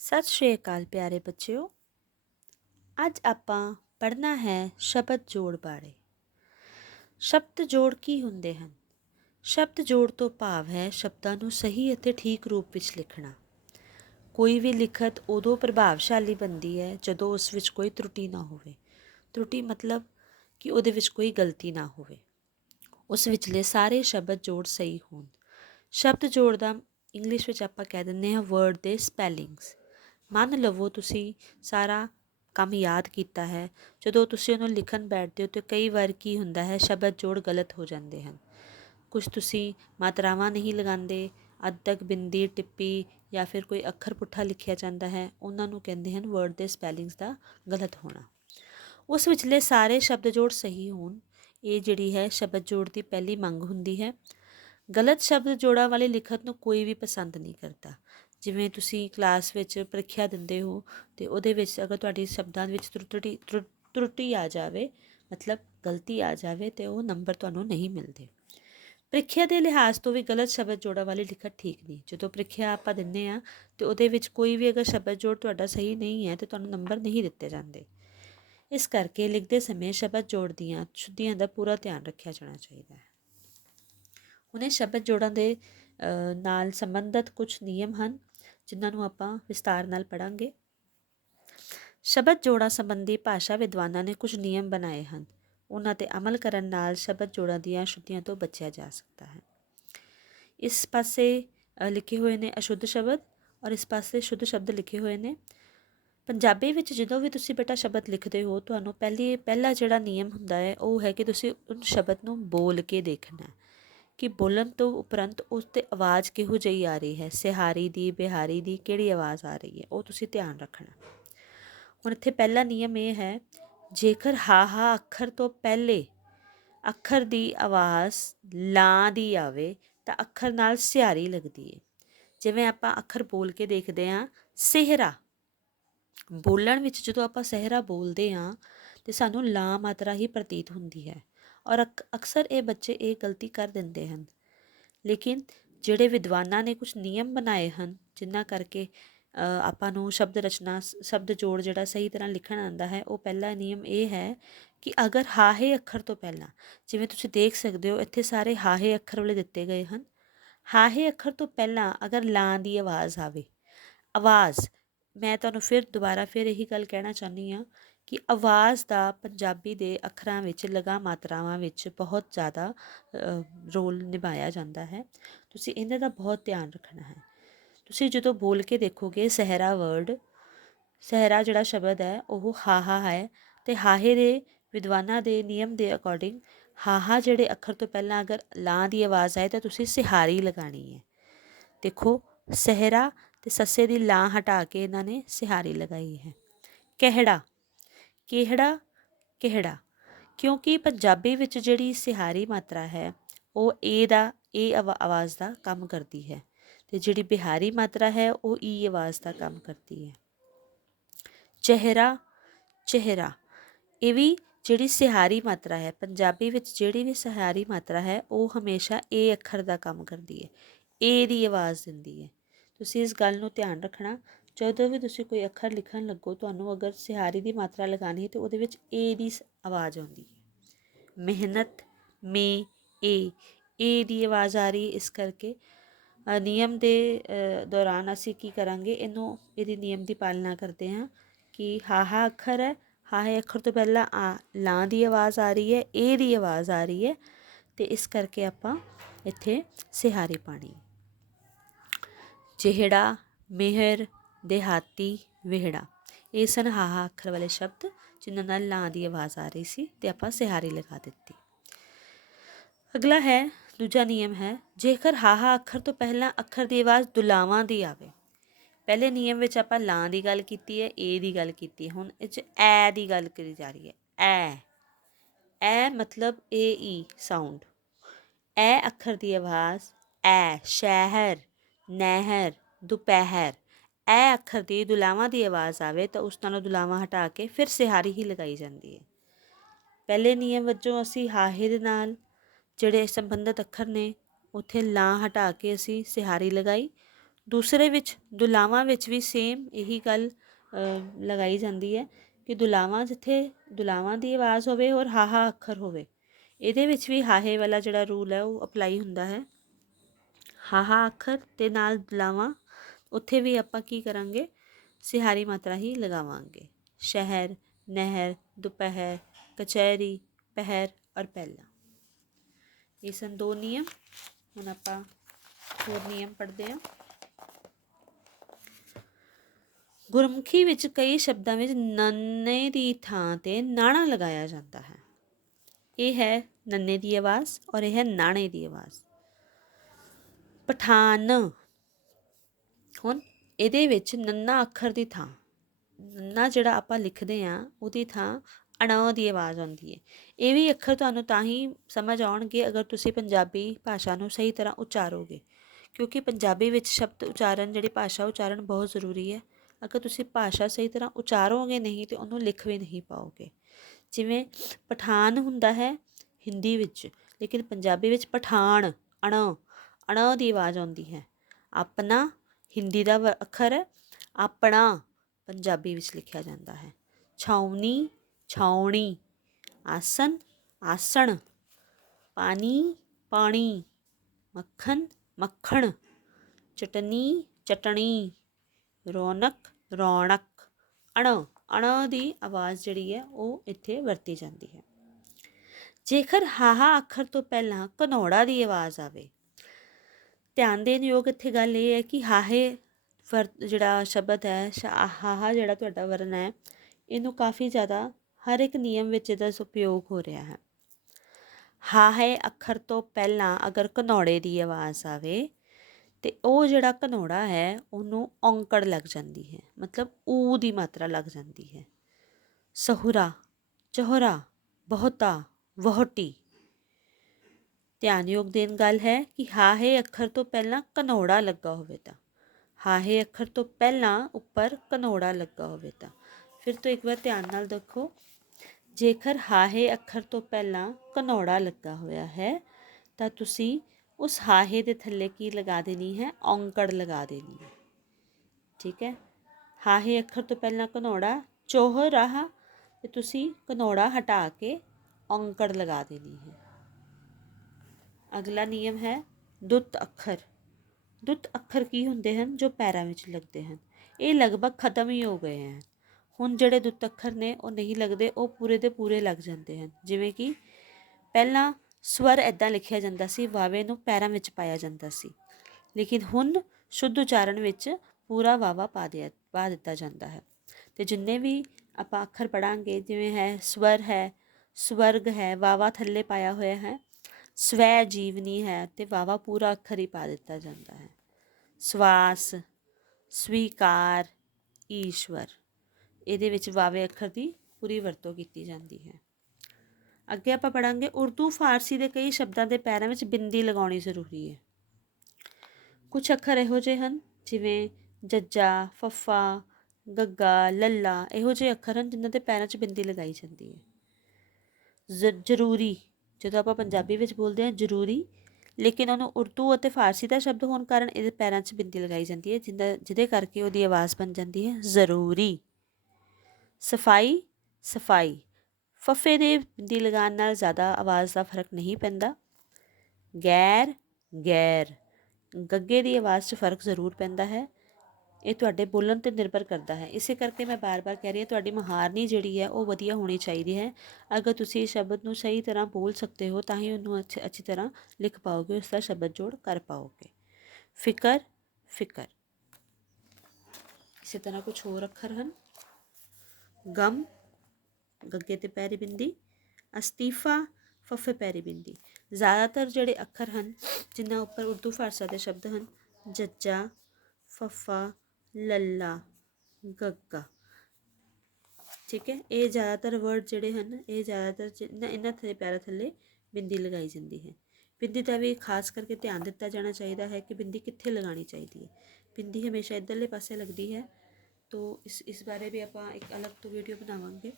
सत श्री अकाल प्यारे बच्चों। ਅੱਜ ਆਪਾਂ ਪੜ੍ਹਨਾ ਹੈ ਸ਼ਬਦ ਜੋੜ ਬਾਰੇ। ਸ਼ਬਦ ਜੋੜ ਕੀ ਹੁੰਦੇ ਹਨ? ਸ਼ਬਦ ਜੋੜ ਤੋਂ ਭਾਵ ਹੈ ਸ਼ਬਦਾਂ ਨੂੰ ਸਹੀ ਅਤੇ ਠੀਕ ਰੂਪ ਵਿੱਚ ਲਿਖਣਾ। ਕੋਈ ਵੀ ਲਿਖਤ ਉਦੋਂ ਪ੍ਰਭਾਵਸ਼ਾਲੀ ਬਣਦੀ ਹੈ ਜਦੋਂ ਉਸ ਵਿੱਚ ਕੋਈ ਤਰੁਟੀ ਨਾ ਹੋਵੇ। ਤਰੁਟੀ ਮਤਲਬ ਕਿ ਉਹਦੇ ਵਿੱਚ ਕੋਈ ਗਲਤੀ ਨਾ ਹੋਵੇ, ਉਸ ਵਿਚਲੇ ਸਾਰੇ ਸ਼ਬਦ ਜੋੜ ਸਹੀ ਹੋਣ। ਸ਼ਬਦ ਜੋੜ ਦਾ ਇੰਗਲਿਸ਼ ਵਿੱਚ ਆਪਾਂ ਕਹਿ ਦਿੰਦੇ ਹਾਂ ਵਰਡ ਦੇ ਸਪੈਲਿੰਗਸ। ਮੰਨ ਲਵੋ ਤੁਸੀਂ ਸਾਰਾ ਕੰਮ ਯਾਦ ਕੀਤਾ ਹੈ, ਜਦੋਂ ਤੁਸੀਂ ਉਹਨੂੰ ਲਿਖਣ ਬੈਠਦੇ ਹੋ ਤਾਂ ਕਈ ਵਾਰ ਕੀ ਹੁੰਦਾ ਹੈ, ਸ਼ਬਦ ਜੋੜ ਗਲਤ ਹੋ ਜਾਂਦੇ ਹਨ। ਕੁਛ ਤੁਸੀਂ ਮਾਤਰਾਵਾਂ ਨਹੀਂ ਲਗਾਉਂਦੇ, ਅੱਧਕ, ਬਿੰਦੀ, ਟਿੱਪੀ ਜਾਂ ਫਿਰ ਕੋਈ ਅੱਖਰ ਪੁੱਠਾ ਲਿਖਿਆ ਜਾਂਦਾ ਹੈ, ਉਹਨਾਂ ਨੂੰ ਕਹਿੰਦੇ ਹਨ ਵਰਡ ਦੇ ਸਪੈਲਿੰਗਸ ਦਾ ਗਲਤ ਹੋਣਾ। ਉਸ ਵਿਚਲੇ ਸਾਰੇ ਸ਼ਬਦ ਜੋੜ ਸਹੀ ਹੋਣ, ਇਹ ਜਿਹੜੀ ਹੈ ਸ਼ਬਦ ਜੋੜ ਦੀ ਪਹਿਲੀ ਮੰਗ ਹੁੰਦੀ ਹੈ। ਗਲਤ ਸ਼ਬਦ ਜੋੜਾਂ ਵਾਲੀ ਲਿਖਤ ਨੂੰ ਕੋਈ ਵੀ ਪਸੰਦ ਨਹੀਂ ਕਰਦਾ। ਜਿਵੇਂ ਤੁਸੀਂ ਕਲਾਸ ਵਿੱਚ ਪ੍ਰੀਖਿਆ ਦਿੰਦੇ ਹੋ ਅਤੇ ਉਹਦੇ ਵਿੱਚ ਅਗਰ ਤੁਹਾਡੀ ਸ਼ਬਦਾਂ ਵਿੱਚ ਤਰੁਟੀ ਆ ਜਾਵੇ, ਮਤਲਬ ਗਲਤੀ ਆ ਜਾਵੇ, ਅਤੇ ਉਹ ਨੰਬਰ ਤੁਹਾਨੂੰ ਨਹੀਂ ਮਿਲਦੇ। ਪ੍ਰੀਖਿਆ ਦੇ ਲਿਹਾਜ਼ ਤੋਂ ਵੀ ਗਲਤ ਸ਼ਬਦ ਜੋੜਾਂ ਵਾਲੀ ਲਿਖਤ ਠੀਕ ਨਹੀਂ। ਜਦੋਂ ਪ੍ਰੀਖਿਆ ਆਪਾਂ ਦਿੰਦੇ ਹਾਂ ਅਤੇ ਉਹਦੇ ਵਿੱਚ ਕੋਈ ਵੀ ਅਗਰ ਸ਼ਬਦ ਜੋੜ ਤੁਹਾਡਾ ਸਹੀ ਨਹੀਂ ਹੈ ਤਾਂ ਤੁਹਾਨੂੰ ਨੰਬਰ ਨਹੀਂ ਦਿੱਤੇ ਜਾਂਦੇ। ਇਸ ਕਰਕੇ ਲਿਖਦੇ ਸਮੇਂ ਸ਼ਬਦ ਜੋੜ ਦੀਆਂ ਸ਼ੁੱਧੀਆਂ ਦਾ ਪੂਰਾ ਧਿਆਨ ਰੱਖਿਆ ਜਾਣਾ ਚਾਹੀਦਾ ਹੈ। ਹੁਣ ਇਹ ਸ਼ਬਦ ਜੋੜਾਂ ਦੇ ਨਾਲ ਸੰਬੰਧਿਤ ਕੁਝ ਨਿਯਮ ਹਨ ਜਿਨ੍ਹਾਂ ਨੂੰ ਆਪਾਂ ਵਿਸਤਾਰ ਨਾਲ ਪੜ੍ਹਾਂਗੇ। ਸ਼ਬਦ ਜੋੜਾਂ ਸੰਬੰਧੀ ਭਾਸ਼ਾ ਵਿਦਵਾਨਾਂ ਨੇ ਕੁਝ ਨਿਯਮ ਬਣਾਏ ਹਨ। ਉਹਨਾਂ 'ਤੇ ਅਮਲ ਕਰਨ ਨਾਲ ਸ਼ਬਦ ਜੋੜਾਂ ਦੀਆਂ ਸ਼ੁੱਧੀਆਂ ਤੋਂ ਬਚਿਆ ਜਾ ਸਕਦਾ ਹੈ। ਇਸ ਪਾਸੇ ਲਿਖੇ ਹੋਏ ਨੇ ਅਸ਼ੁੱਧ ਸ਼ਬਦ ਔਰ ਇਸ ਪਾਸੇ ਸ਼ੁੱਧ ਸ਼ਬਦ ਲਿਖੇ ਹੋਏ ਨੇ। ਪੰਜਾਬੀ ਵਿੱਚ ਜਦੋਂ ਵੀ ਤੁਸੀਂ ਬੇਟਾ ਸ਼ਬਦ ਲਿਖਦੇ ਹੋ, ਤੁਹਾਨੂੰ ਪਹਿਲਾ ਜਿਹੜਾ ਨਿਯਮ ਹੁੰਦਾ ਹੈ ਉਹ ਹੈ ਕਿ ਤੁਸੀਂ ਉਸ ਸ਼ਬਦ ਨੂੰ ਬੋਲ ਕੇ ਦੇਖਣਾ ਕਿ ਬੋਲਣ ਤੋਂ ਉਪਰੰਤ ਉਸ 'ਤੇ ਆਵਾਜ਼ ਕਿਹੋ ਜਿਹੀ ਆ ਰਹੀ ਹੈ, ਸਿਹਾਰੀ ਦੀ, ਬਿਹਾਰੀ ਦੀ, ਕਿਹੜੀ ਆਵਾਜ਼ ਆ ਰਹੀ ਹੈ, ਉਹ ਤੁਸੀਂ ਧਿਆਨ ਰੱਖਣਾ। ਹੁਣ ਇੱਥੇ ਪਹਿਲਾ ਨਿਯਮ ਇਹ ਹੈ, ਜੇਕਰ ਹਾ ਅੱਖਰ ਤੋਂ ਪਹਿਲੇ ਅੱਖਰ ਦੀ ਆਵਾਜ਼ ਲਾਂ ਦੀ ਆਵੇ ਤਾਂ ਅੱਖਰ ਨਾਲ ਸਿਹਾਰੀ ਲੱਗਦੀ ਹੈ। ਜਿਵੇਂ ਆਪਾਂ ਅੱਖਰ ਬੋਲ ਕੇ ਦੇਖਦੇ ਹਾਂ, ਸਿਹਰਾ ਬੋਲਣ ਵਿੱਚ ਜਦੋਂ ਆਪਾਂ ਸਿਹਰਾ ਬੋਲਦੇ ਹਾਂ ਤਾਂ ਸਾਨੂੰ ਲਾਂ ਮਾਤਰਾ ਹੀ ਪ੍ਰਤੀਤ ਹੁੰਦੀ ਹੈ ਔਰ ਅਕਸਰ ਇਹ ਬੱਚੇ ਇਹ ਗਲਤੀ ਕਰ ਦਿੰਦੇ ਹਨ। ਲੇਕਿਨ ਜਿਹੜੇ ਵਿਦਵਾਨਾਂ ਨੇ ਕੁਝ ਨਿਯਮ ਬਣਾਏ ਹਨ ਜਿਨ੍ਹਾਂ ਕਰਕੇ ਆਪਾਂ ਨੂੰ ਸ਼ਬਦ ਰਚਨਾ, ਸ਼ਬਦ ਜੋੜ ਜਿਹੜਾ ਸਹੀ ਤਰ੍ਹਾਂ ਲਿਖਣ ਆਉਂਦਾ ਹੈ, ਉਹ ਪਹਿਲਾ ਨਿਯਮ ਇਹ ਹੈ ਕਿ ਅਗਰ ਹਾਹੇ ਅੱਖਰ ਤੋਂ ਪਹਿਲਾਂ, ਜਿਵੇਂ ਤੁਸੀਂ ਦੇਖ ਸਕਦੇ ਹੋ ਇੱਥੇ ਸਾਰੇ ਹਾਹੇ ਅੱਖਰ ਵਾਲੇ ਦਿੱਤੇ ਗਏ ਹਨ, ਹਾਹੇ ਅੱਖਰ ਤੋਂ ਪਹਿਲਾਂ ਅਗਰ ਲਾਂ ਦੀ ਆਵਾਜ਼ ਆਵੇ, ਆਵਾਜ਼, ਮੈਂ ਤੁਹਾਨੂੰ ਦੁਬਾਰਾ ਇਹੀ ਗੱਲ ਕਹਿਣਾ ਚਾਹੁੰਦੀ ਹਾਂ ਕਿ ਆਵਾਜ਼ ਦਾ ਪੰਜਾਬੀ ਦੇ ਅੱਖਰਾਂ ਵਿੱਚ ਲਗਾ ਮਾਤਰਾਵਾਂ ਵਿੱਚ ਬਹੁਤ ਜ਼ਿਆਦਾ ਰੋਲ ਨਿਭਾਇਆ ਜਾਂਦਾ ਹੈ। ਤੁਸੀਂ ਇਹਨਾਂ ਦਾ ਬਹੁਤ ਧਿਆਨ ਰੱਖਣਾ ਹੈ। ਤੁਸੀਂ ਜਦੋਂ ਬੋਲ ਕੇ ਦੇਖੋਗੇ ਸਹਿਰਾ ਵਰਡ, ਸਹਿਰਾ ਜਿਹੜਾ ਸ਼ਬਦ ਹੈ ਉਹ ਹਾਹਾ ਹੈ ਅਤੇ ਹਾਹੇ ਦੇ ਵਿਦਵਾਨਾਂ ਦੇ ਨਿਯਮ ਦੇ ਅਕੋਰਡਿੰਗ ਹਾਹਾ ਜਿਹੜੇ ਅੱਖਰ ਤੋਂ ਪਹਿਲਾਂ ਅਗਰ ਲਾਂ ਦੀ ਆਵਾਜ਼ ਆਏ ਤਾਂ ਤੁਸੀਂ ਸਿਹਾਰੀ ਲਗਾਉਣੀ ਹੈ। ਦੇਖੋ, ਸਹਿਰਾ ਅਤੇ ਸੱਸੇ ਦੀ ਲਾਂ ਹਟਾ ਕੇ ਇਹਨਾਂ ਨੇ ਸਿਹਾਰੀ ਲਗਾਈ ਹੈ। ਕਿਹੜਾ, ਕਿਹੜਾ, ਕਿਹੜਾ, ਕਿਉਂਕਿ ਪੰਜਾਬੀ ਵਿੱਚ ਜਿਹੜੀ ਸਿਹਾਰੀ ਮਾਤਰਾ ਹੈ ਉਹ ਇਹ ਆਵਾਜ਼ ਦਾ ਕੰਮ ਕਰਦੀ ਹੈ ਅਤੇ ਜਿਹੜੀ ਬਿਹਾਰੀ ਮਾਤਰਾ ਹੈ ਉਹ ਈ ਆਵਾਜ਼ ਦਾ ਕੰਮ ਕਰਦੀ ਹੈ। ਚਿਹਰਾ, ਚਿਹਰਾ, ਇਹ ਵੀ ਜਿਹੜੀ ਸਿਹਾਰੀ ਮਾਤਰਾ ਹੈ, ਪੰਜਾਬੀ ਵਿੱਚ ਜਿਹੜੀ ਵੀ ਸਿਹਾਰੀ ਮਾਤਰਾ ਹੈ ਉਹ ਹਮੇਸ਼ਾ ਏ ਅੱਖਰ ਦਾ ਕੰਮ ਕਰਦੀ ਹੈ, ਏ ਦੀ ਆਵਾਜ਼ ਦਿੰਦੀ ਹੈ। ਤੁਸੀਂ ਇਸ ਗੱਲ ਨੂੰ ਧਿਆਨ ਰੱਖਣਾ, ਜਦੋਂ ਵੀ ਤੁਸੀਂ ਕੋਈ ਅੱਖਰ ਲਿਖਣ ਲੱਗੋ ਤੁਹਾਨੂੰ ਅਗਰ ਸਿਹਾਰੀ ਦੀ ਮਾਤਰਾ ਲਗਾਉਣੀ ਹੈ ਤਾਂ ਉਹਦੇ ਵਿੱਚ ਏ ਦੀ ਆਵਾਜ਼ ਆਉਂਦੀ ਹੈ। ਮਿਹਨਤ, ਏ ਦੀ ਆਵਾਜ਼ ਆ ਰਹੀ, ਇਸ ਕਰਕੇ ਨਿਯਮ ਦੇ ਦੌਰਾਨ ਅਸੀਂ ਕੀ ਕਰਾਂਗੇ, ਇਹਦੀ ਨਿਯਮ ਦੀ ਪਾਲਣਾ ਕਰਦੇ ਹਾਂ ਕਿ ਹਾਹਾ ਅੱਖਰ ਹੈ, ਹਾਹੇ ਅੱਖਰ ਤੋਂ ਪਹਿਲਾਂ ਲਾਂ ਦੀ ਆਵਾਜ਼ ਆ ਰਹੀ ਹੈ, ਏ ਦੀ ਆਵਾਜ਼ ਆ ਰਹੀ ਹੈ ਅਤੇ ਇਸ ਕਰਕੇ ਆਪਾਂ ਇੱਥੇ ਸਿਹਾਰੀ ਪਾਣੀ। ਜਿਹੜਾ, ਮਿਹਰ, ਦਿਹਾਤੀ, ਵਿਹੜਾ, ਇਹ ਸਨ ਹਾਹਾ ਅੱਖਰ ਵਾਲੇ ਸ਼ਬਦ ਜਿਨ੍ਹਾਂ ਨਾਲ ਲਾਂ ਦੀ ਆਵਾਜ਼ ਆ ਰਹੀ ਸੀ ਅਤੇ ਆਪਾਂ ਸਿਹਾਰੀ ਲਗਾ ਦਿੱਤੀ। ਅਗਲਾ ਹੈ, ਦੂਜਾ ਨਿਯਮ ਹੈ, ਜੇਕਰ ਹਾਹਾ ਅੱਖਰ ਤੋਂ ਪਹਿਲਾਂ ਅੱਖਰ ਦੀ ਆਵਾਜ਼ ਦੁਲਾਵਾਂ ਦੀ ਆਵੇ। ਪਹਿਲੇ ਨਿਯਮ ਵਿੱਚ ਆਪਾਂ ਲਾਂ ਦੀ ਗੱਲ ਕੀਤੀ ਹੈ, ਏ ਦੀ ਗੱਲ ਕੀਤੀ ਹੈ, ਹੁਣ ਇਹ 'ਚ ਐ ਦੀ ਗੱਲ ਕਰੀ ਜਾ ਰਹੀ ਹੈ। ਐ ਮਤਲਬ ਏ ਈ ਸਾਊਂਡ, ਐ ਅੱਖਰ ਦੀ ਆਵਾਜ਼ ਐ, ਸ਼ਹਿਰ, ਨਹਿਰ, ਦੁਪਹਿਰ, ਐ ਅੱਖਰ ਦੀ ਦੁਲਾਵਾਂ ਦੀ ਆਵਾਜ਼ ਆਵੇ ਤਾਂ ਉਸ ਨਾਲੋਂ ਦੁਲਾਵਾਂ ਹਟਾ ਕੇ ਫਿਰ ਸਿਹਾਰੀ ਹੀ ਲਗਾਈ ਜਾਂਦੀ ਹੈ। ਪਹਿਲੇ ਨਿਯਮ ਵਜੋਂ ਅਸੀਂ ਹਾਹੇ ਦੇ ਨਾਲ ਜਿਹੜੇ ਸੰਬੰਧਿਤ ਅੱਖਰ ਨੇ ਉੱਥੇ ਲਾਂ ਹਟਾ ਕੇ ਅਸੀਂ ਸਿਹਾਰੀ ਲਗਾਈ। ਦੂਸਰੇ ਵਿੱਚ ਦੁਲਾਵਾਂ ਵਿੱਚ ਵੀ ਸੇਮ ਇਹੀ ਗੱਲ ਲਗਾਈ ਜਾਂਦੀ ਹੈ ਕਿ ਦੁਲਾਵਾਂ ਜਿੱਥੇ ਦੁਲਾਵਾਂ ਦੀ ਆਵਾਜ਼ ਹੋਵੇ ਔਰ ਹਾਹਾ ਅੱਖਰ ਹੋਵੇ, ਇਹਦੇ ਵਿੱਚ ਵੀ ਹਾਹੇ ਵਾਲਾ ਜਿਹੜਾ ਰੂਲ ਹੈ ਉਹ ਅਪਲਾਈ ਹੁੰਦਾ ਹੈ। ਹਾਹਾ ਅੱਖਰ ਤੇ ਨਾਲ ਦੁਲਾਵਾਂ, ਉੱਥੇ ਵੀ ਆਪਾਂ ਕੀ ਕਰਾਂਗੇ, ਸਿਹਾਰੀ ਮਾਤਰਾ ਹੀ ਲਗਾਵਾਂਗੇ। ਸ਼ਹਿਰ, ਨਹਿਰ, ਦੁਪਹਿਰ, ਕਚਹਿਰੀ, ਪਹਿਰ ਔਰ ਪਹਿਲਾ। ਇਹ ਸਨ 2 ਨਿਯਮ। ਹੁਣ ਆਪਾਂ ਹੋਰ ਨਿਯਮ ਪੜ੍ਹਦੇ ਹਾਂ। ਗੁਰਮੁਖੀ ਵਿੱਚ ਕਈ ਸ਼ਬਦਾਂ ਵਿੱਚ ਨੰਨੇ ਦੀ ਥਾਂ 'ਤੇ ਨਾਣਾ ਲਗਾਇਆ ਜਾਂਦਾ ਹੈ। ਇਹ ਹੈ ਨੰਨੇ ਦੀ ਆਵਾਜ਼ ਔਰ ਇਹ ਹੈ ਨਾਣੇ ਦੀ ਆਵਾਜ਼। ਪਠਾਨ, ਹੁਣ ਇਹਦੇ ਵਿੱਚ ਨੰਨਾ ਅੱਖਰ ਦੀ ਥਾਂ, ਨੰਨਾ ਜਿਹੜਾ ਆਪਾਂ ਲਿਖਦੇ ਹਾਂ ਉਹਦੀ ਥਾਂ ਅਣ ਦੀ ਆਵਾਜ਼ ਆਉਂਦੀ ਹੈ। ਇਹ ਵੀ ਅੱਖਰ ਤੁਹਾਨੂੰ ਤਾਂ ਹੀ ਸਮਝ ਆਉਣਗੇ ਅਗਰ ਤੁਸੀਂ ਪੰਜਾਬੀ ਭਾਸ਼ਾ ਨੂੰ ਸਹੀ ਤਰ੍ਹਾਂ ਉਚਾਰੋਗੇ, ਕਿਉਂਕਿ ਪੰਜਾਬੀ ਵਿੱਚ ਸ਼ਬਦ ਉਚਾਰਨ, ਜਿਹੜੀ ਭਾਸ਼ਾ ਉਚਾਰਨ ਬਹੁਤ ਜ਼ਰੂਰੀ ਹੈ। ਅਗਰ ਤੁਸੀਂ ਭਾਸ਼ਾ ਸਹੀ ਤਰ੍ਹਾਂ ਉਚਾਰੋਗੇ ਨਹੀਂ ਤਾਂ ਉਹਨੂੰ ਲਿਖ ਵੀ ਨਹੀਂ ਪਾਓਗੇ। ਜਿਵੇਂ ਪਠਾਨ ਹੁੰਦਾ ਹੈ ਹਿੰਦੀ ਵਿੱਚ, ਲੇਕਿਨ ਪੰਜਾਬੀ ਵਿੱਚ ਪਠਾਨ, ਅਣ ਦੀ ਆਵਾਜ਼ ਆਉਂਦੀ ਹੈ। ਆਪਣਾ ਹਿੰਦੀ ਦਾ ਅੱਖਰ ਹੈ, ਆਪਣਾ ਪੰਜਾਬੀ ਵਿੱਚ ਲਿਖਿਆ ਜਾਂਦਾ ਹੈ। ਛਾਉਣੀ, ਛਾਉਣੀ, ਆਸਨ, ਆਸਣ, ਪਾਣੀ, ਪਾਣੀ, ਮੱਖਣ, ਮੱਖਣ, ਚਟਨੀ, ਚਟਣੀ, ਰੌਣਕ, ਰੌਣਕ। ਅਣ ਦੀ ਆਵਾਜ਼ ਜਿਹੜੀ ਹੈ ਉਹ ਇੱਥੇ ਵਰਤੀ ਜਾਂਦੀ ਹੈ। ਜੇਕਰ ਹਾਹਾ ਅੱਖਰ ਤੋਂ ਪਹਿਲਾਂ ਘਨੌੜਾ ਦੀ ਆਵਾਜ਼ ਆਵੇ, ਧਿਆਨ ਦੇਣ ਯੋਗ ਇੱਥੇ ਗੱਲ ਇਹ ਹੈ ਕਿ ਹਾਹੇ ਜਿਹੜਾ ਸ਼ਬਦ ਹੈ, ਹਾਹਾ ਜਿਹੜਾ ਤੁਹਾਡਾ ਵਰਨ ਹੈ, ਇਹਨੂੰ ਕਾਫੀ ਜ਼ਿਆਦਾ ਹਰ ਇੱਕ ਨਿਯਮ ਵਿੱਚ ਇਹਦਾ ਉਪਯੋਗ ਹੋ ਰਿਹਾ ਹੈ। ਹਾਹੇ ਅੱਖਰ ਤੋਂ ਪਹਿਲਾਂ ਅਗਰ ਘਨੌੜੇ ਦੀ ਆਵਾਜ਼ ਆਵੇ ਤੇ ਉਹ ਜਿਹੜਾ ਘਨੌੜਾ ਹੈ ਉਹਨੂੰ ਔਂਕੜ ਲੱਗ ਜਾਂਦੀ ਹੈ, ਮਤਲਬ ਊ ਦੀ ਮਾਤਰਾ ਲੱਗ ਜਾਂਦੀ ਹੈ। ਸਹੁਰਾ, ਚਹੁਰਾ, ਬਹੁਤਾ, ਵਹੁਟੀ। ਧਿਆਨਯੋਗ ਦੇਣ ਗੱਲ ਹੈ ਕਿ ਹਾਹੇ ਅੱਖਰ ਤੋਂ ਪਹਿਲਾਂ ਘਨੌੜਾ ਲੱਗਾ ਹੋਵੇ ਤਾਂ, ਹਾਹੇ ਅੱਖਰ ਤੋਂ ਪਹਿਲਾਂ ਉੱਪਰ ਘਨੌੜਾ ਲੱਗਾ ਹੋਵੇ ਤਾਂ। ਫਿਰ ਤੋਂ ਇੱਕ ਵਾਰ ਧਿਆਨ ਨਾਲ ਦੇਖੋ, ਜੇਕਰ ਹਾਹੇ ਅੱਖਰ ਤੋਂ ਪਹਿਲਾਂ ਘਨੌੜਾ ਲੱਗਾ ਹੋਇਆ ਹੈ ਤਾਂ ਤੁਸੀਂ ਉਸ ਹਾਹੇ ਦੇ ਥੱਲੇ ਕੀ ਲਗਾ ਦੇਣੀ ਹੈ, ਔਂਕੜ ਲਗਾ ਦੇਣੀ ਹੈ। ਠੀਕ ਹੈ, ਹਾਹੇ ਅੱਖਰ ਤੋਂ ਪਹਿਲਾਂ ਘਨੌੜਾ, ਚੌਰਾਹਾ, ਤੇ ਤੁਸੀਂ ਘਨੌੜਾ ਹਟਾ ਕੇ ਔਂਕੜ ਲਗਾ ਦੇਣੀ ਹੈ। ਅਗਲਾ ਨਿਯਮ ਹੈ ਦੁੱਤ ਅੱਖਰ। ਦੁੱਤ ਅੱਖਰ ਕੀ ਹੁੰਦੇ ਹਨ, ਜੋ ਪੈਰਾਂ ਵਿੱਚ ਲੱਗਦੇ ਹਨ। ਇਹ ਲਗਭਗ ਖਤਮ ਹੀ ਹੋ ਗਏ ਹਨ। ਹੁਣ ਜਿਹੜੇ ਦੁੱਤ ਅੱਖਰ ਨੇ ਉਹ ਨਹੀਂ ਲੱਗਦੇ, ਉਹ ਪੂਰੇ ਦੇ ਪੂਰੇ ਲੱਗ ਜਾਂਦੇ ਹਨ। ਜਿਵੇਂ ਕਿ ਪਹਿਲਾਂ ਸਵਰ ਇੱਦਾਂ ਲਿਖਿਆ ਜਾਂਦਾ ਸੀ, ਵਾਵੇ ਨੂੰ ਪੈਰਾਂ ਵਿੱਚ ਪਾਇਆ ਜਾਂਦਾ ਸੀ, ਲੇਕਿਨ ਹੁਣ ਸ਼ੁੱਧ ਉਚਾਰਨ ਵਿੱਚ ਪੂਰਾ ਵਾਵਾ ਪਾ ਦਿੱਤਾ ਜਾਂਦਾ ਹੈ। ਅਤੇ ਜਿੰਨੇ ਵੀ ਆਪਾਂ ਅੱਖਰ ਪੜ੍ਹਾਂਗੇ, ਜਿਵੇਂ ਹੈ ਸਵਰ ਹੈ, ਸਵਰਗ ਹੈ, ਵਾਵਾ ਥੱਲੇ ਪਾਇਆ ਹੋਇਆ ਹੈ। ਸਵੈ ਜੀਵਨੀ ਹੈ ਅਤੇ ਵਾਵਾ ਪੂਰਾ ਅੱਖਰ ਹੀ ਪਾ ਦਿੱਤਾ ਜਾਂਦਾ ਹੈ। ਸਵਾਸ, ਸਵੀਕਾਰ, ਈਸ਼ਵਰ, ਇਹਦੇ ਵਿੱਚ ਵਾਵੇ ਅੱਖਰ ਦੀ ਪੂਰੀ ਵਰਤੋਂ ਕੀਤੀ ਜਾਂਦੀ ਹੈ। ਅੱਗੇ ਆਪਾਂ ਪੜ੍ਹਾਂਗੇ ਉਰਦੂ ਫਾਰਸੀ ਦੇ ਕਈ ਸ਼ਬਦਾਂ ਦੇ ਪੈਰਾਂ ਵਿੱਚ ਬਿੰਦੀ ਲਗਾਉਣੀ ਜ਼ਰੂਰੀ ਹੈ। ਕੁਛ ਅੱਖਰ ਇਹੋ ਜਿਹੇ ਹਨ ਜਿਵੇਂ ਜੱਜਾ, ਫੱਫਾ, ਗੱਗਾ, ਲੱਲਾ, ਇਹੋ ਜਿਹੇ ਅੱਖਰ ਹਨ ਜਿਨ੍ਹਾਂ ਦੇ ਪੈਰਾਂ 'ਚ ਬਿੰਦੀ ਲਗਾਈ ਜਾਂਦੀ ਹੈ। ਜ਼ਰੂਰੀ, ਜਦੋਂ ਆਪਾਂ ਪੰਜਾਬੀ ਵਿੱਚ ਬੋਲਦੇ ਹਾਂ ਜ਼ਰੂਰੀ, ਲੇਕਿਨ ਉਹਨੂੰ ਉਰਦੂ ਅਤੇ ਫਾਰਸੀ ਦਾ ਸ਼ਬਦ ਹੋਣ ਕਾਰਨ ਇਹਦੇ ਪੈਰਾਂ 'ਚ ਬਿੰਦੀ ਲਗਾਈ ਜਾਂਦੀ ਹੈ, ਜਿਹਦੇ ਕਰਕੇ ਉਹਦੀ ਆਵਾਜ਼ ਬਣ ਜਾਂਦੀ ਹੈ ਜ਼ਰੂਰੀ। ਸਫਾਈ, ਸਫਾਈ, ਫੱਫੇ ਦੇ ਬਿੰਦੀ ਲਗਾਉਣ ਨਾਲ ਜ਼ਿਆਦਾ ਆਵਾਜ਼ ਦਾ ਫਰਕ ਨਹੀਂ ਪੈਂਦਾ। ਗੈਰ, ਗੈਰ, ਗੱਗੇ ਦੀ ਆਵਾਜ਼ 'ਚ ਫਰਕ ਜ਼ਰੂਰ ਪੈਂਦਾ ਹੈ। ਇਹ ਤੁਹਾਡੇ ਬੋਲਣ 'ਤੇ ਨਿਰਭਰ ਕਰਦਾ ਹੈ। ਇਸੇ ਕਰਕੇ ਮੈਂ ਬਾਰ-ਬਾਰ ਕਹਿ ਰਹੀ ਹਾਂ, ਤੁਹਾਡੀ ਮੁਹਾਰਨੀ ਜਿਹੜੀ ਹੈ ਉਹ ਵਧੀਆ ਹੋਣੀ ਚਾਹੀਦੀ ਹੈ। ਅਗਰ ਤੁਸੀਂ ਸ਼ਬਦ ਨੂੰ ਸਹੀ ਤਰ੍ਹਾਂ ਬੋਲ ਸਕਦੇ ਹੋ ਤਾਂ ਹੀ ਉਹਨੂੰ ਅੱਛੀ ਤਰ੍ਹਾਂ ਲਿਖ ਪਾਓਗੇ, ਉਸ ਦਾ ਸ਼ਬਦ ਜੋੜ ਕਰ ਪਾਓਗੇ। ਫਿਕਰ, ਫਿਕਰ। ਇਸੇ ਤਰ੍ਹਾਂ ਕੁਛ ਹੋਰ ਅੱਖਰ ਹਨ। ਗਮ, ਗੱਗੇ ਤੇ ਪੈਰੀ ਬਿੰਦੀ। ਅਸਤੀਫਾ, ਫੱਫੇ ਪੈਰੀ ਬਿੰਦੀ। ਜ਼ਿਆਦਾਤਰ ਜਿਹੜੇ ਅੱਖਰ ਹਨ ਜਿਨ੍ਹਾਂ ਉੱਪਰ ਉਰਦੂ ਫਾਰਸਾ ਦੇ ਸ਼ਬਦ ਹਨ, ਜੱਜਾ, ਫੱਫਾ, ਲੱਲਾ, ਗੱਗਾ। ਠੀਕ ਹੈ, ਇਹ ਜ਼ਿਆਦਾਤਰ ਵਰਡ ਜਿਹੜੇ ਹਨ, ਇਹ ਜ਼ਿਆਦਾਤਰ ਇਹਨਾਂ ਪੈਰਾਂ ਥੱਲੇ ਬਿੰਦੀ ਲਗਾਈ ਜਾਂਦੀ ਹੈ। ਬਿੰਦੀ ਦਾ ਵੀ ਖਾਸ ਕਰਕੇ ਧਿਆਨ ਦਿੱਤਾ ਜਾਣਾ ਚਾਹੀਦਾ ਹੈ ਕਿ ਬਿੰਦੀ ਕਿੱਥੇ ਲਗਾਉਣੀ ਚਾਹੀਦੀ ਹੈ। ਬਿੰਦੀ ਹਮੇਸ਼ਾ ਇੱਧਰਲੇ ਪਾਸੇ ਲੱਗਦੀ ਹੈ, ਤੋ ਇਸ ਬਾਰੇ ਵੀ ਆਪਾਂ ਇੱਕ ਅਲੱਗ ਤੋਂ ਵੀਡੀਓ ਬਣਾਵਾਂਗੇ।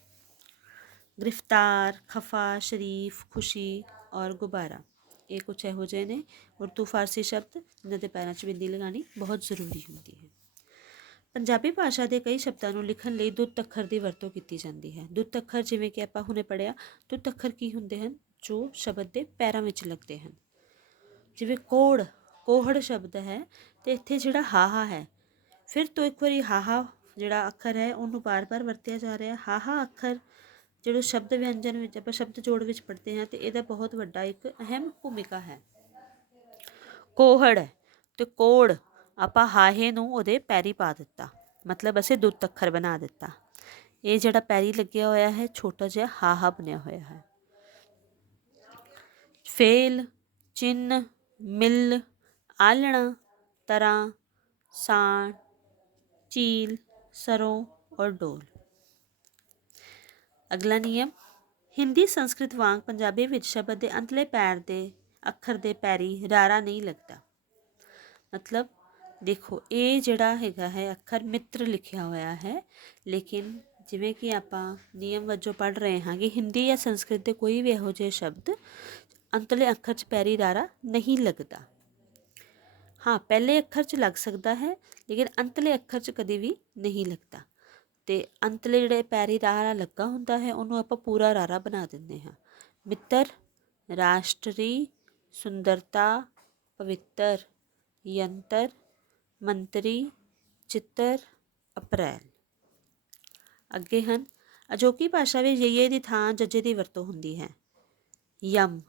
ਗ੍ਰਿਫਤਾਰ, ਖਫਾ, ਸ਼ਰੀਫ, ਖੁਸ਼ੀ ਔਰ ਗੁਬਾਰਾ, ਇਹ ਕੁਛ ਇਹੋ ਜਿਹੇ ਨੇ ਉਰਦੂ ਫਾਰਸੀ ਸ਼ਬਦ ਜਿਨ੍ਹਾਂ ਦੇ ਪੈਰਾਂ 'ਚ ਬਿੰਦੀ ਲਗਾਉਣੀ ਬਹੁਤ ਜ਼ਰੂਰੀ ਹੁੰਦੀ ਹੈ। ਪੰਜਾਬੀ ਭਾਸ਼ਾ ਦੇ ਕਈ ਸ਼ਬਦਾਂ ਨੂੰ ਲਿਖਣ ਲਈ ਦੁੱਤ ਅੱਖਰ ਦੀ ਵਰਤੋਂ ਕੀਤੀ ਜਾਂਦੀ ਹੈ। ਦੁੱਤ ਅੱਖਰ ਜਿਵੇਂ ਕਿ ਆਪਾਂ ਹੁਣੇ ਪੜ੍ਹਿਆ, ਦੁੱਤ ਅੱਖਰ ਕੀ ਹੁੰਦੇ ਹਨ? ਜੋ ਸ਼ਬਦ ਦੇ ਪੈਰਾਂ ਵਿੱਚ ਲੱਗਦੇ ਹਨ। ਜਿਵੇਂ ਕੋੜ, ਕੋਹੜ ਸ਼ਬਦ ਹੈ ਅਤੇ ਇੱਥੇ ਜਿਹੜਾ ਹਾਹਾ ਹੈ, ਫਿਰ ਤੋਂ ਇੱਕ ਵਾਰੀ ਹਾਹਾ ਜਿਹੜਾ ਅੱਖਰ ਹੈ ਉਹਨੂੰ ਬਾਰ-ਬਾਰ ਵਰਤਿਆ ਜਾ ਰਿਹਾ। ਹਾਹਾ ਅੱਖਰ ਜਿਹੜੇ ਸ਼ਬਦ ਵਿਅੰਜਨ ਵਿੱਚ ਆਪਾਂ ਸ਼ਬਦ ਜੋੜ ਵਿੱਚ ਪੜ੍ਹਦੇ ਹਾਂ ਅਤੇ ਇਹਦਾ ਬਹੁਤ ਵੱਡਾ ਇੱਕ ਅਹਿਮ ਭੂਮਿਕਾ ਹੈ। ਕੋਹੜ ਅਤੇ ਕੋੜ, ਆਪਾਂ ਹਾਹੇ ਨੂੰ ਉਹਦੇ ਪੈਰੀ ਪਾ ਦਿੱਤਾ, ਮਤਲਬ ਅਸੀਂ ਦੁੱਤ ਅੱਖਰ ਬਣਾ ਦਿੱਤਾ। ਇਹ ਜਿਹੜਾ ਪੈਰੀ ਲੱਗਿਆ ਹੋਇਆ ਹੈ ਛੋਟਾ ਜਿਹਾ ਹਾਹਾ ਬਣਿਆ ਹੋਇਆ ਹੈ। ਫੇਲ, ਚਿੰਨ, ਮਿਲ, ਆਲਣਾ, ਤਰ੍ਹਾਂ, ਸਾਣ, ਚੀਲ, ਸਰੋਂ ਔਰ ਡੋਲ। ਅਗਲਾ ਨਿਯਮ, ਹਿੰਦੀ ਸੰਸਕ੍ਰਿਤ ਵਾਂਗ ਪੰਜਾਬੀ ਵਿੱਚ ਸ਼ਬਦ ਦੇ ਅੰਤਲੇ ਪੈਰ ਦੇ ਅੱਖਰ ਦੇ ਪੈਰੀ ਰਾਰਾ ਨਹੀਂ ਲੱਗਦਾ। ਮਤਲਬ ਦੇਖੋ ਇਹ ਜਿਹੜਾ ਹੈਗਾ ਹੈ ਅੱਖਰ ਮਿੱਤਰ ਲਿਖਿਆ ਹੋਇਆ ਹੈ, ਲੇਕਿਨ ਜਿਵੇਂ ਕਿ ਆਪਾਂ ਨਿਯਮ ਵਜੋਂ ਪੜ੍ਹ ਰਹੇ ਹਾਂ ਕਿ ਹਿੰਦੀ ਜਾਂ ਸੰਸਕ੍ਰਿਤ ਦੇ ਕੋਈ ਵੀ ਇਹੋ ਜਿਹੇ ਸ਼ਬਦ ਅੰਤਲੇ ਅੱਖਰ 'ਚ ਪੈਰੀ ਰਾਰਾ ਨਹੀਂ ਲੱਗਦਾ। ਹਾਂ, ਪਹਿਲੇ ਅੱਖਰ 'ਚ ਲੱਗ ਸਕਦਾ ਹੈ ਲੇਕਿਨ ਅੰਤਲੇ ਅੱਖਰ 'ਚ ਕਦੇ ਵੀ ਨਹੀਂ ਲੱਗਦਾ। ਅਤੇ ਅੰਤਲੇ ਜਿਹੜੇ ਪੈਰੀ ਰਾਰਾ ਲੱਗਾ ਹੁੰਦਾ ਹੈ ਉਹਨੂੰ ਆਪਾਂ ਪੂਰਾ ਰਾਰਾ ਬਣਾ ਦਿੰਦੇ ਹਾਂ। ਮਿੱਤਰ, ਰਾਸ਼ਟਰੀ, ਸੁੰਦਰਤਾ, ਪਵਿੱਤਰ, ਯੰਤਰ, ਮੰਤਰੀ, ਚਿੱਤਰ, ਅਪ੍ਰੈਲ। ਅੱਗੇ ਹਨ, ਅਜੋਕੀ ਭਾਸ਼ਾ ਵਿੱਚ ਯਈਏ ਦੀ ਥਾਂ ਜੱਜੇ ਦੀ ਵਰਤੋਂ ਹੁੰਦੀ ਹੈ। ਯਮ,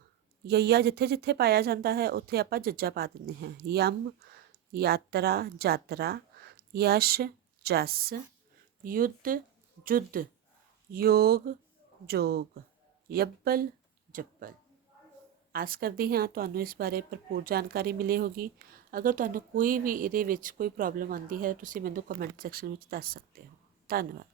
ਯਈਆ ਜਿੱਥੇ ਜਿੱਥੇ ਪਾਇਆ ਜਾਂਦਾ ਹੈ ਉੱਥੇ ਆਪਾਂ ਜੱਜਾ ਪਾ ਦਿੰਦੇ ਹਾਂ। ਯਮ, ਯਾਤਰਾ, ਜਾਤਰਾ, ਯਸ਼, ਜਸ, ਯੁੱਧ, ਜੁੱਧ, ਯੋਗ, ਜੋਗ, ਯੱਬਲ, ਜੱਬਲ। ਆਸ ਕਰਦੀ ਹਾਂ ਤੁਹਾਨੂੰ ਇਸ ਬਾਰੇ ਭਰਪੂਰ ਜਾਣਕਾਰੀ ਮਿਲੀ ਹੋਗੀ। ਅਗਰ ਤੁਹਾਨੂੰ ਕੋਈ ਵੀ ਇਹਦੇ ਵਿੱਚ ਕੋਈ ਪ੍ਰੋਬਲਮ ਆਉਂਦੀ ਹੈ ਤੁਸੀਂ ਮੈਨੂੰ ਕਮੈਂਟ ਸੈਕਸ਼ਨ ਵਿੱਚ ਦੱਸ ਸਕਦੇ ਹੋ। ਧੰਨਵਾਦ।